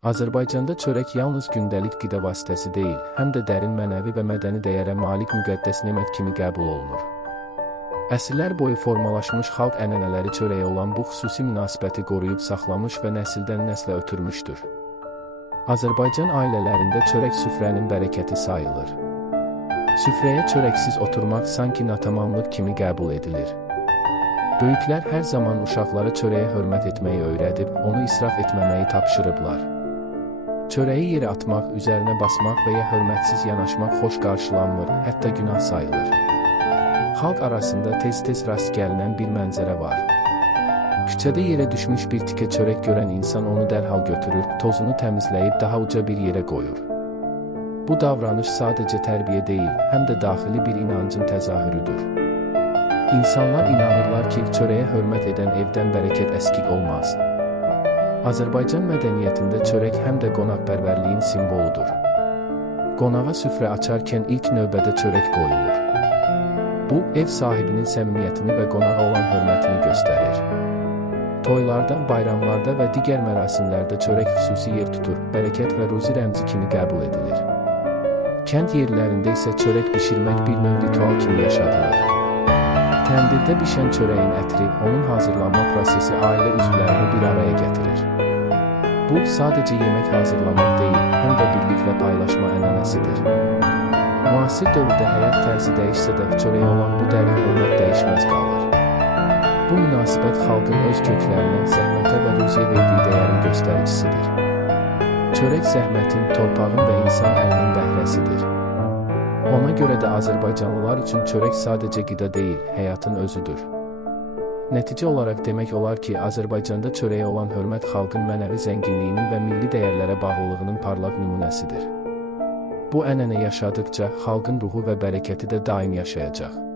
Azərbaycanda çörək yalnız gündəlik qida vasitəsi deyil, həm də dərin mənəvi və mədəni dəyərə malik müqəddəs nemət kimi qəbul olunur. Əsrlər boyu formalaşmış xalq ənənələri çörəyə olan bu xüsusi münasibəti qoruyub saxlamış və nəsildən nəslə ötürmüşdür. Azərbaycan ailələrində çörək süfrənin bərəkəti sayılır. Süfrəyə çörəksiz oturmaq sanki natamamlıq kimi qəbul edilir. Böyüklər hər zaman uşaqlara çörəyə hörmət etməyi öyrədib, onu israf etməməyi tapşırıblar. Çörəyi yerə atmaq, üzərinə basmaq və ya hörmətsiz yanaşmaq xoş qarşılanmır, hətta günah sayılır. Xalq arasında tez-tez rast gəlinən bir mənzərə var. Küçədə yerə düşmüş bir tikə çörək görən insan onu dərhal götürür, tozunu təmizləyib daha uca bir yerə qoyur. Bu davranış sadəcə tərbiyə deyil, həm də daxili bir inancın təzahürüdür. İnsanlar inanırlar ki, çörəyə hörmət edən evdən bərəkət əskik olmaz. Azərbaycan mədəniyyətində çörək həm də qonaqpərvərliyin simvoludur. Qonağa süfrə açarkən ilk növbədə çörək qoyulur. Bu, ev sahibinin səmimiyyətini və qonağa olan hörmətini göstərir. Toylarda, bayramlarda və digər mərasimlərdə çörək xüsusi yer tutur, bərəkət və ruzi rəmzi kimi qəbul edilir. Kənd yerlərində isə çörək bişirmək bir növ ritual kimi yaşadılır. Təndirdə bişən çörəyin ətri, onun hazırlanma prosesi ailə üzvlərini bir araya gətirir. Bu, sadəcə yemək hazırlamaq deyil, həm də birlik və paylaşma ənənəsidir. Müasir dövrdə həyat tərzi dəyişsə də, çörəyə olan bu dərin hörmət dəyişməz qalır. Bu münasibət xalqın öz köklərinin zəhmətə və ruziyə verdiyi dəyərin göstəricisidir. Çörək zəhmətin, torpağın və insan əlinin bəhrəsidir. Ona görə də Azərbaycanlılar üçün çörək sadəcə qida deyil, həyatın özüdür. Nəticə olaraq demək olar ki, Azərbaycanda çörəyə olan hörmət xalqın mənəvi zənginliyinin və milli dəyərlərə bağlılığının parlaq nümunəsidir. Bu ənənə yaşadıkca xalqın ruhu və bərəkəti də daim yaşayacaq.